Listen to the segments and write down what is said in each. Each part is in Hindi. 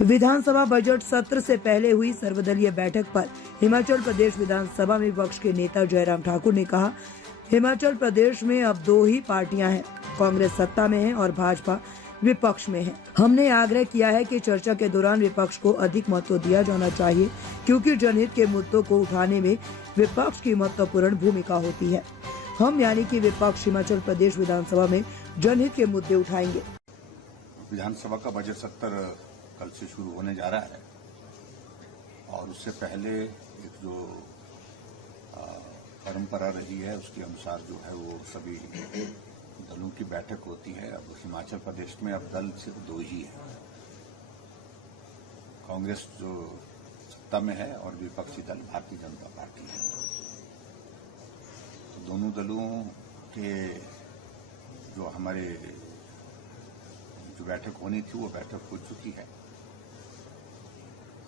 विधानसभा बजट सत्र से पहले हुई सर्वदलीय बैठक पर हिमाचल प्रदेश विधानसभा में विपक्ष के नेता जयराम ठाकुर ने कहा, हिमाचल प्रदेश में अब दो ही पार्टियां हैं, कांग्रेस सत्ता में है और भाजपा विपक्ष में है। हमने आग्रह किया है कि चर्चा के दौरान विपक्ष को अधिक महत्व दिया जाना चाहिए, क्योंकि जनहित के मुद्दों को उठाने में विपक्ष की महत्वपूर्ण भूमिका होती है। हम यानी कि विपक्ष हिमाचल प्रदेश विधानसभा में जनहित के मुद्दे उठाएंगे। विधानसभा का बजट सत्र कल से शुरू होने जा रहा है और उससे पहले एक जो परंपरा रही है उसके अनुसार जो है वो सभी दलों की बैठक होती है। अब हिमाचल प्रदेश में अब दल सिर्फ दो ही है, कांग्रेस जो सत्ता में है और विपक्षी दल भारतीय जनता पार्टी है। तो दोनों दलों के जो हमारे जो बैठक होनी थी वो बैठक हो चुकी है।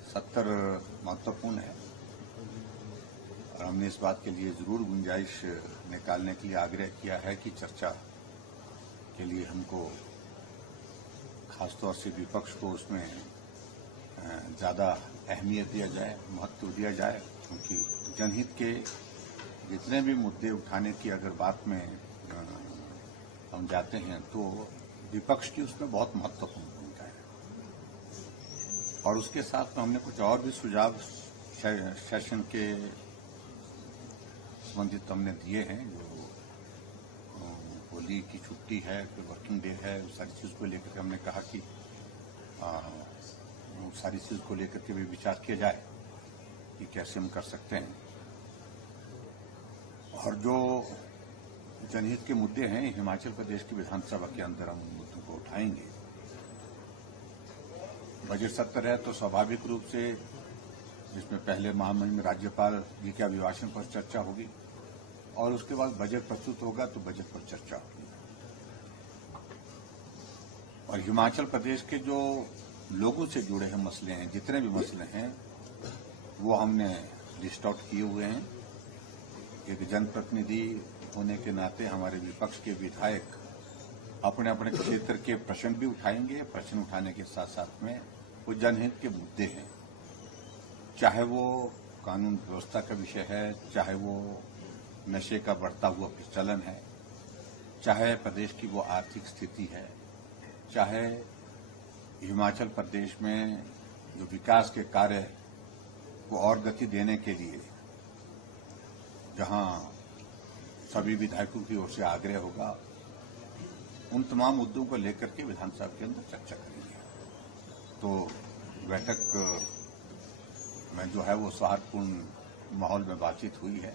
सत्र महत्वपूर्ण है और हमने इस बात के लिए जरूर गुंजाइश निकालने के लिए आग्रह किया है कि चर्चा के लिए हमको खासतौर से विपक्ष को उसमें ज्यादा अहमियत दिया जाए, महत्व दिया जाए, क्योंकि जनहित के जितने भी मुद्दे उठाने की अगर बात में हम जाते हैं तो विपक्ष की उसमें बहुत महत्वपूर्ण भूमिका है। और उसके साथ में हमने कुछ और भी सुझाव सेशन के संबंधित हमने दिए हैं, जो होली की छुट्टी है, फिर वर्किंग डे है, उस सारी चीज को लेकर के हमने कहा कि सारी चीज को लेकर के भी विचार किया जाए कि कैसे हम कर सकते हैं। और जो जनहित के मुद्दे हैं हिमाचल प्रदेश की विधानसभा के अंदर हम उन मुद्दों को उठाएंगे। बजट सत्र है तो स्वाभाविक रूप से जिसमें पहले महामहिम में राज्यपाल जी के अभिभाषण पर चर्चा होगी और उसके बाद बजट प्रस्तुत होगा तो बजट पर चर्चा होगी। और हिमाचल प्रदेश के जो लोगों से जुड़े हैं मसले हैं, जितने भी मसले हैं वो हमने लिस्ट आउट किए हुए हैं। एक जनप्रतिनिधि होने के नाते हमारे विपक्ष के विधायक अपने अपने क्षेत्र के प्रश्न भी उठाएंगे। प्रश्न उठाने के साथ साथ में वो जनहित के मुद्दे हैं, चाहे वो कानून व्यवस्था का विषय है, चाहे वो नशे का बढ़ता हुआ प्रचलन है, चाहे प्रदेश की वो आर्थिक स्थिति है, चाहे हिमाचल प्रदेश में जो विकास के कार्य को और गति देने के लिए जहां सभी विधायकों की ओर से आग्रह होगा, उन तमाम मुद्दों को लेकर के विधानसभा के अंदर चर्चा करेंगे। तो बैठक में जो है वो सौहार्दपूर्ण माहौल में बातचीत हुई है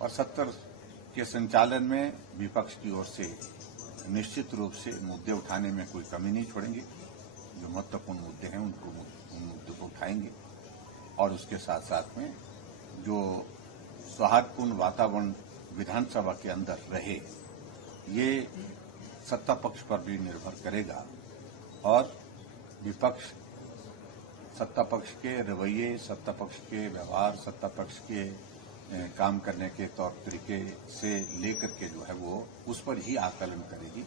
और सत्र के संचालन में विपक्ष की ओर से निश्चित रूप से मुद्दे उठाने में कोई कमी नहीं छोड़ेंगे। जो महत्वपूर्ण मुद्दे हैं उन मुद्दों को उठाएंगे और उसके साथ साथ में जो सौहार्दपूर्ण वातावरण विधानसभा के अंदर रहे, ये सत्ता पक्ष पर भी निर्भर करेगा और विपक्ष सत्ता पक्ष के रवैये, सत्ता पक्ष के व्यवहार, सत्ता पक्ष के काम करने के तौर तरीके से लेकर के जो है वो उस पर ही आकलन करेगी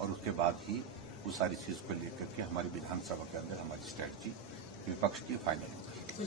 और उसके बाद ही उस सारी चीज को लेकर के हमारी विधानसभा के अंदर हमारी स्ट्रेटजी विपक्ष की फाइनल होगी।